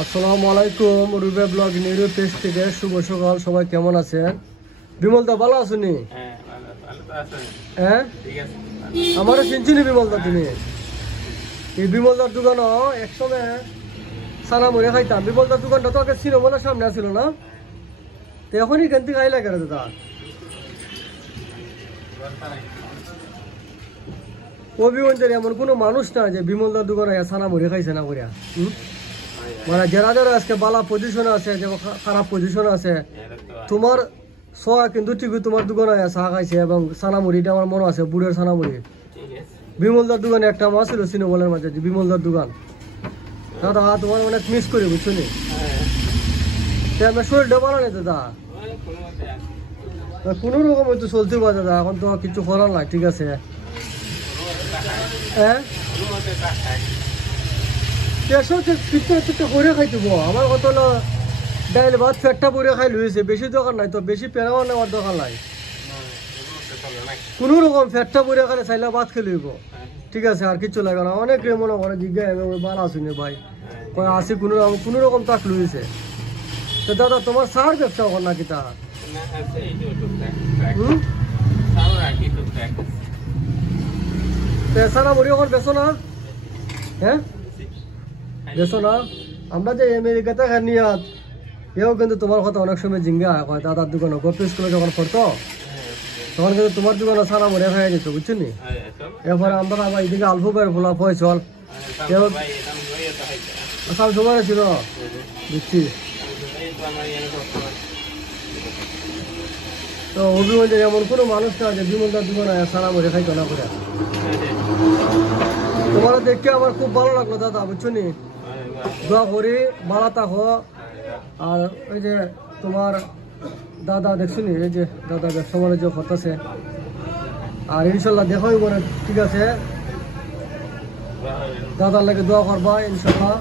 আসসালামু আলাইকুম। রুবে blog neuro page থেকে শুভ সকাল। সবাই কেমন আছেন? বিমল দা ভালো আছেন? হ্যাঁ, আমারও চিনছিনি বিমল দা। তুমি এই বিমল দার দোকান একসময় সানা মুড়ে খাইতাম। বিমল দার দোকানটা তো আগে সিনেমার সামনে ছিল না, তো এখনই কেন থেকে আইলা কেন দাদা? অভিগঞ্জের এমন কোনো মানুষ না যে বিমল দার দোকানে সানা মুড়ে খাইছে না করিয়া। মানে যারা যারা আজকে বালা পজিশনে আছে, যে খারাপ পজিশনে আছে, তোমার সোয়া কিন্তু ঠিকই তোমার দোকানে চা খাইছে এবং সানামুড়িটা আমার মনে আছে, বুড়ের সানামুড়ি। বিমলদার দোকানে একটা মাছ ছিল সিনেমালের মাঝে, যে বিমলদার দোকান। দাদা তোমার অনেক মিস করি, বুঝছো নি? আমার শরীরটা ভালো নেই দাদা, কোনো রকম হয়তো চলতে পারে দাদা, এখন তো কিছু করার নাই। ঠিক আছে, হ্যাঁ করে খাই দিব। আমার কত হলো ডাইল ভাত ফেটটা পরে খাই লইছে, বেশি দোকান নাই তো, বেশি পেরাও নেওয়ার দোকান নাই। কোনো রকম ফেটটা পরে খালে চাইলে ভাত খেয়ে লইব। ঠিক আছে, আর কিছু লাগে না। অনেক মনে করে জিজ্ঞাসা ভালো আসুনি ভাই, আসি কোনো রকম তাক লইছে। তো দাদা তোমার সার ব্যবসা কর নাকি? তা সারা মুড়ি এখন বেছো না? হ্যাঁ বেছো না? আমরা যে আমেরিকাতে নিয়াত এও কিন্তু তোমার কথা অনেক সময় জিঙ্গা হয়। দাদার দোকানে গল্প স্কুলে যখন পড়তো তখন কিন্তু তোমার দোকানে সারা মরে খাই দিত, বুঝছো নি? এরপরে আমরা আবার এদিকে আলফু ভাইয়ের ফোলা ফয়সল সব সময় ছিল, বুঝছি। তো অভিমন্যের এমন কোনো মানুষ না যে বিমলদার দোকানে সারা মরে খাইতো না করে। তোমার দেখে আমার খুব ভালো লাগলো দাদা, বুঝছো নি? দোয়া করি ভালো থাকো। আর ওই যে তোমার দাদা দেখছো নি, এই যে দাদা ব্যবসা বাণিজ্য করতেছে, আর ইনশাল্লাহ দেখাই বলে। ঠিক আছে, দাদার লাগে দোয়া করবা ইনশাল্লাহ।